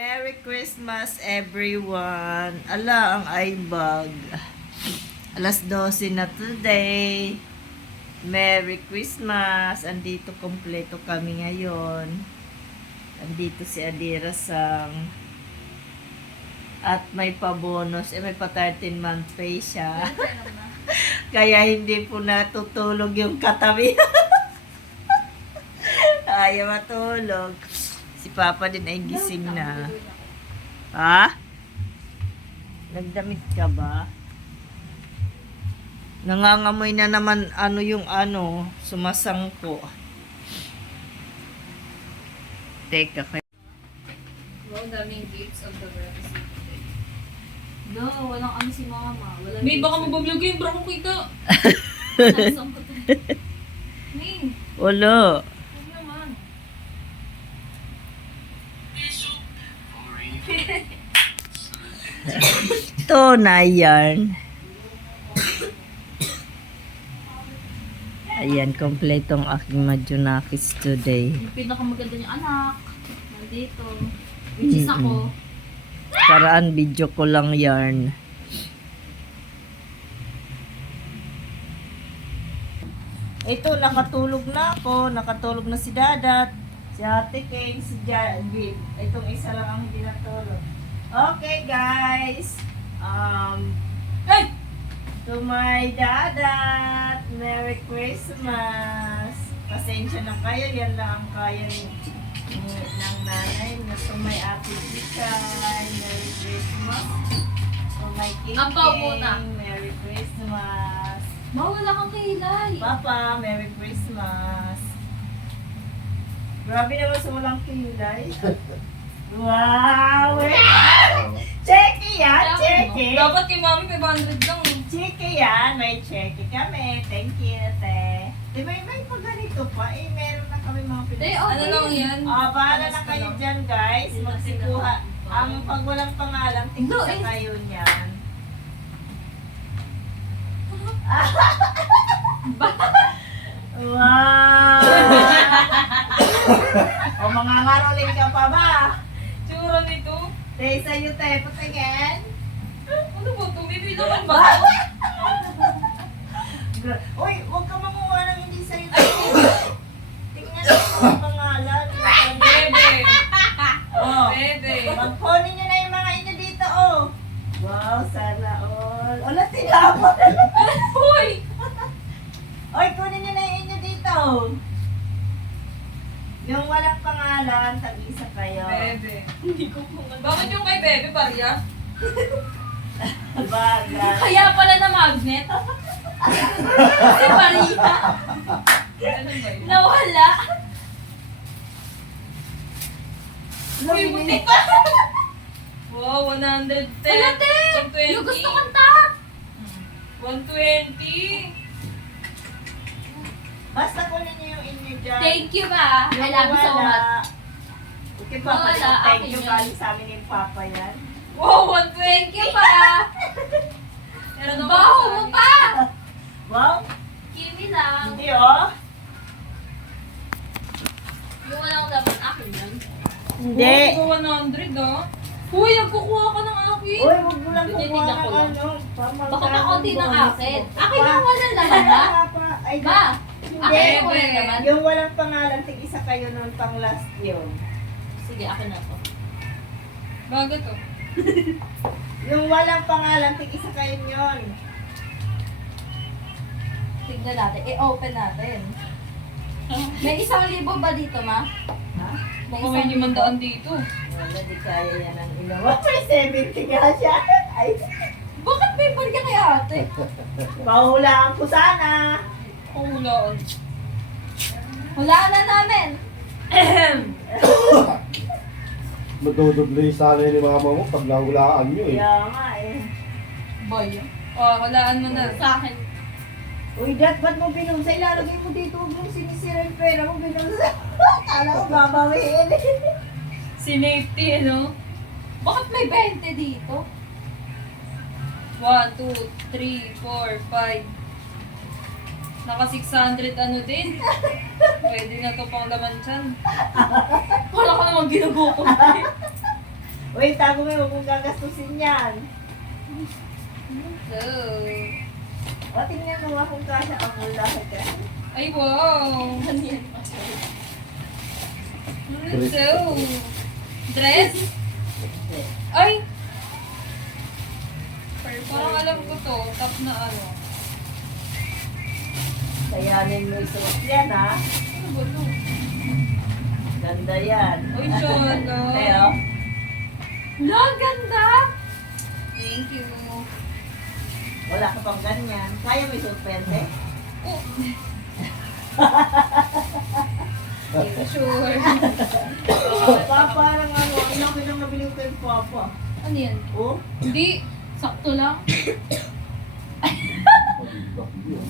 Merry Christmas everyone! Ala, ang iBag. Alas 12 na today. Merry Christmas! Andito kompleto kami ngayon. Andito si Adira Sang. At may pa-bonus. May pa 13-month pay siya. Kaya hindi po natutulog yung katabi. Ayaw matulog. Si Papa din ay gising na. Ha? Nagdamit ka ba? Nangangamoy na naman sumasangko. Teka, Wow, daming gifts of the birthday. No, walang si mama. Walang May baka mabablog yung bra ko kita. Nasaan ko to? May, wala. huwag naman. Ito na yan. Ayan, kompletong aking Madjunakis today. Yung pinakamaganda niyang anak. Nandito. Which is ako. Karaan video ko lang yarn. Ito, nakatulog na ako. Nakatulog na si Dadat. Si Ate Kane, si Jabin. Itong isa lang ang hindi natulog. Okay, guys. Hey! To my Dadat, Merry Christmas. Pasensya na kayo. Yan lang ang kaya ng nanay na to my Ate Chichay. Merry Christmas. To my King Ampaw muna. Merry Christmas. Mawala kang kilay. Papa, Merry Christmas. Grabe naman sa walang kilay. Wow! Checky yan! Checky! Dapat kay mami 500 lang. Checky yan! May checky kami. Thank you, te. Di ba may pag ganito pa? Meron na kami mga Te, pinag- okay. Ano lang yan? Bahala na kayo dyan, guys. Magsikuha. Ang pag walang pangalan, tingnan No, kayo niyan. Wow! O mga ngarolin ka pa ba? Tsura nito. Tay sa'yo, te. Patingin. Ano ba ito? May bilawan ba ito? Uy, huwag ka makuha ng hindi sa'yo, te. Tingnan mo ang pangalan. Bebe. Oh. Bebe. Magkunin nyo na yung mga inyo dito, oh. Wow, sana all. Wala, tinapon. Hoy! Oy, kunin nyo na yung inyo dito. Yung walang pangalan, tag-isa kayo. Bebe. Bakit yung kay Bebe, Barya? Bagay. Kaya pala na magnet. Si Maria. Ano ba yun? Nawala. Uy, butik pa! Wow, 110. Wala, te. 120. Yung gusto kong tap. 120. Basta kunin nyo yung inyo dyan. Thank you ba? I love you so much. Okay, Papa. Wala, Thank akin you. yun. Galing sa amin yung Papa yan. Wow, 120. Thank you pa. Meron ako Baho sa mo akin. pa. Wow. Kimi lang. Hindi, oh. Yung walang laman akin yun. Hindi. Wow, 100 ah. Uy, nagkukuha ka ng anak eh. Uy, huwag mo lang Hindi, kukuha tignan ko ng lang. ano. Baka makaunti ng akin. Akin yung walang laman ha. Ay, Ma, hindi. akin yung walang laman. Yung walang pangalan, tig-isa kayo nun pang last yun. Sige, akin na to. Bago to. Yung walang pangalan, tig-isa kayo yun. Tignan natin. I-open natin. May 1,000 ba dito, ma? Ha? Baka may 500 dito. Wala, di kaya yan ang inawa. May 70 nga siya. Ay, Bakit may barya kay ate? pahulaan ko sana. Kulaan. Hulaan na namin. Madudubli sana ni mama mo pag nahulaan nyo eh. Kaya nga eh. Boy. Oh, walaan mo na. Sa akin. Uy, Dad, ba't mo binunsa? Ilalagay mo dito. Huwag mong sinisira yung pera mo binunsa. Kala ko babawiin. Si Nifty, ano? Bakit may 20 dito? 1, 2, 3, 4, 5. Naka 600 ano din. Pwede na to pang laman dyan. Wala ko namang ginugukot. Uy, tago mo, huwag mong gagastusin yan. So, O, tingnan mo nga kung kasha ako lahat yan. ay wow. So, dress? Ay! Parang alam ko to, top na ano. Sayanin mo isuot yan, ha? Ano ba to? Ganda yan. Uy, Shono. Pero, Lo, ganda! Thank you. wala ka pang ganyan. Kaya mo isuot pente? Oh. Yeah, sure. Parang ano, ilang pinang nabili ko kay Papa. Ano yan? Oh, Hindi. Sakto lang.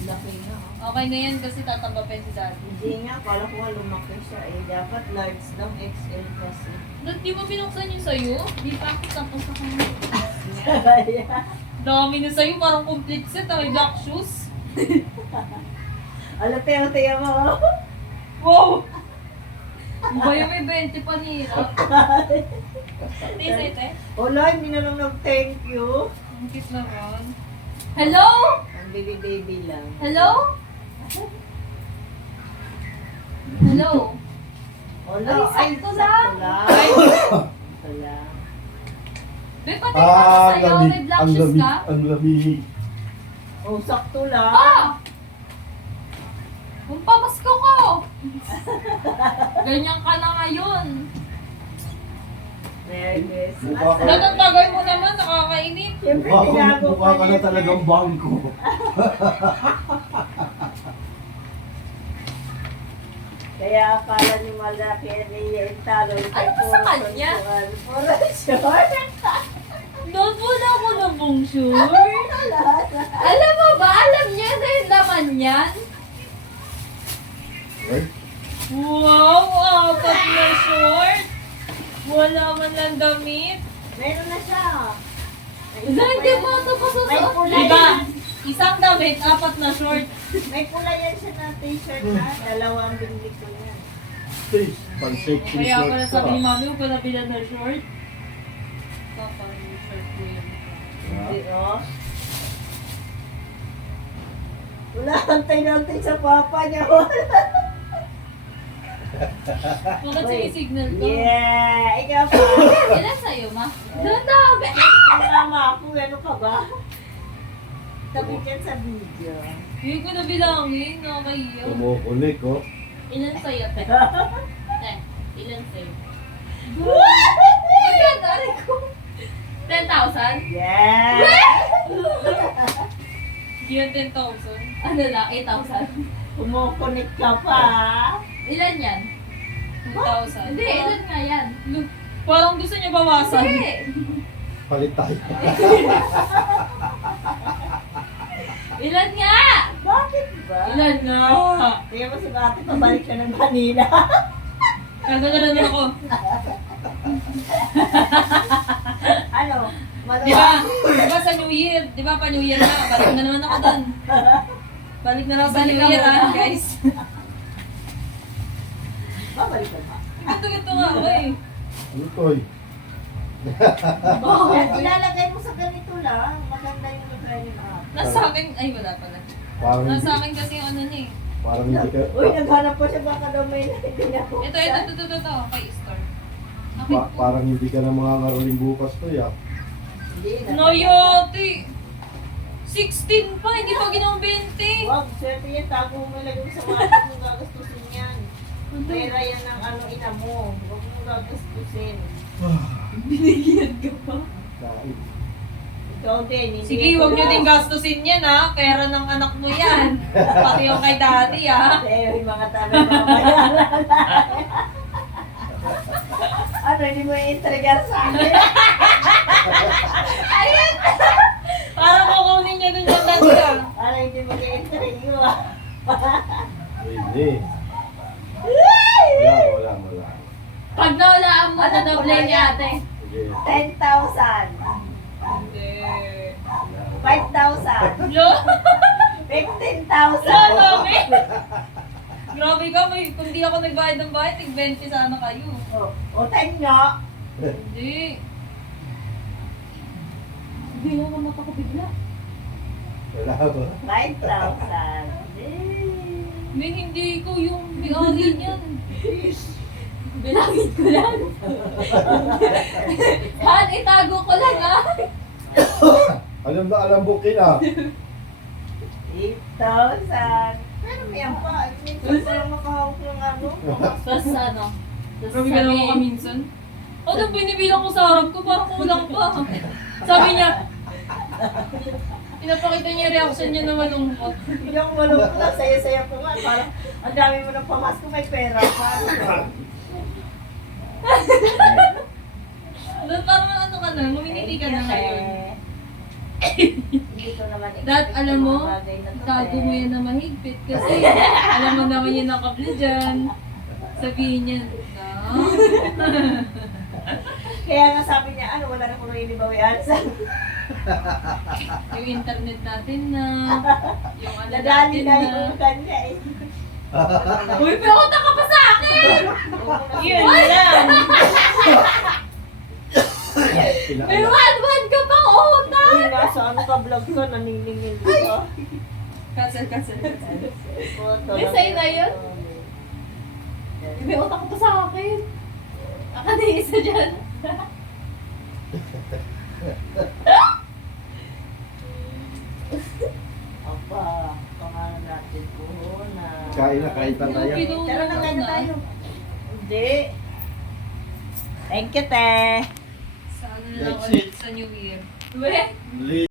laki nga. Oh. Okay na yan kasi tatambapin si daddy. Hindi nga, kala ko nga lumaki siya eh. Dapat large lang, XL kasi. Ba't di mo binuksan yung sa'yo? Di pa ako tapos sa kanya. Dami na sa'yo, parang complete set. May black shoes. Ala, teo mo. Wow! Ba yung may 20 pa nila? Tite. Wala, hindi na lang nag-thank you. Ang cute naman. Hello? Ang baby lang. Hello? Hello? Wala, Ay, sakto lang. Ay! Sakto lang. Be, pati ka sa'yo, may black ang shoes lamig, ka? ang lamig. Oh, sakto lang. Ah! Kung pamasko ko! Ganyan ka na ngayon. Merry Christmas. Mukha ka- Lahat ang tagay mo naman, nakakainip. Siyempre, Mukha ka, tinago mukha ka na niya, talagang bangko. Kaya akala ni malaki niya yung talo. Ano ba sa kanya? Puro short. Doon wala ako ng bongsyur. Alam mo ba? Alam niya na yung laman yan? Ay, Wow! Apat na short! Wala man lang damit. Meron na siya. Hindi mo ito May pasusuot. pula Diba? yan. Isang damit, apat na short. May pula yan siya na t-shirt na. Dalawang binili ko yan. face, pang-sexy Kaya short pala ka. sabi ni mami, huwag ko na bilan na short. Papa, yung short ko yan. Hindi, oh. Wala, antay-antay sa papa niya. Bakit sige signal ko? Yeah! Ikaw pa. Ilan sa'yo, ma? Ganda! Be! Mama ako, ano ka ba? Tabi dyan sa video. Hindi ko na bilangin, nakakahiya. Tumukulik, oh. Ilan sa'yo, te? Ilan sa'yo? Woo! Maganda rin ko. 10,000? Yeah! Hindi yan 10,000. Ano lang, 8,000? Kumukunik ka pa. Ilan yan? 2,000. Hindi, ilan nga yan? Look, parang gusto niya bawasan. Hindi! Palit tayo. Ilan nga? Bakit ba? Ilan nga? Kaya mo si Bati, pabalik ka ng Manila. Kagana naman ako. Ano? Di ba? Di ba sa New Year? Di ba pa New Year na? Balik na naman ako doon. Balik na lang sa New Year, guys. Babalik ka ba? Ganto-ganto nga ako eh. Lutoy. Ilalagay mo sa ganito lang. Maganda yung lagay ni Ate. Nasa akin, ay wala pala. Parang Nasa hindi, akin kasi yung ano niya eh. parang hindi ka, Uy, naghanap po siya baka daw may hindi na po. Ito, kay store. parang hindi ka na mga ngaroling bukas to, ya. Hindi na. Noyote! 16 pa, hindi pa ginawang 20. Wag, swerte yan. Tago mo lagay mo sa mga kung gagastusin yan. Pera yan ng ano ina mo. Huwag mo gagastusin. Binigyan ka pa. Kain. Ikaw din. Hindi Sige, huwag niyo din gastusin yan ha. Pera ng anak mo yan. Pati yung kay daddy ha. Eh, yung mga tanong mamayaran. Ano, hindi mo i-trigger sa akin? Para kukunin niya dun yung tanda. Ano, hindi mo i-trigger ah. Hindi. Wala. Pag nawalaan mo, Ano, doble wala ni yan. ate. Sige. 10,000. Hindi. 5,000. Lo? 15,000. Dami. Grabe ka, kung di ako nagbayad ng bayad, tig 20 sana kayo. O 10 nga. Hindi. Hindi na naman ako bigla. Wala ba? 5,000. May hindi ko yung may-ari niyan. Bilangin ko lang. Han, itago ko lang ah. Alam na alam bukin ah. 8,000. Pero may ang pa. Minsan ko lang makahawak ng ano. Tapos ano? Tapos Grabe ka naman ka minsan. O, nung binibilang ko sa harap ko, parang kulang pa. Sabi niya, pinapakita niya yung reaction niya na malungkot. Yung malungkot lang, saya-saya ko nga. Parang ang dami mo ng pamasko, may pera pa. Doon parang ano ka na, mamimili ka na ngayon. Hindi ko naman Dad, alam mo, mga bagay na to, itago eh. mo yan na mahigpit kasi alam mo naman yung nakapli dyan. Sabihin niya, "Ah." Kaya nga sabi niya, ano, wala na kung nililibawian sa Yung internet natin na, yung ano nadali natin na na. yung kanya eh. Uy, may utang ka pa sa akin! Yun lang. May 1-1 ka pang utang! Uy, nasa ano ka vlog ko, naniningil ko. Cancel. May sa'yo na yun? May utang ka pa sa akin. Ako na isa dyan. Aba, pangalan natin po na. Kain na tayo. Tara na, kain na tayo. Hindi. Thank you, te. Sa ano na That's ulit sa New Year. Uy,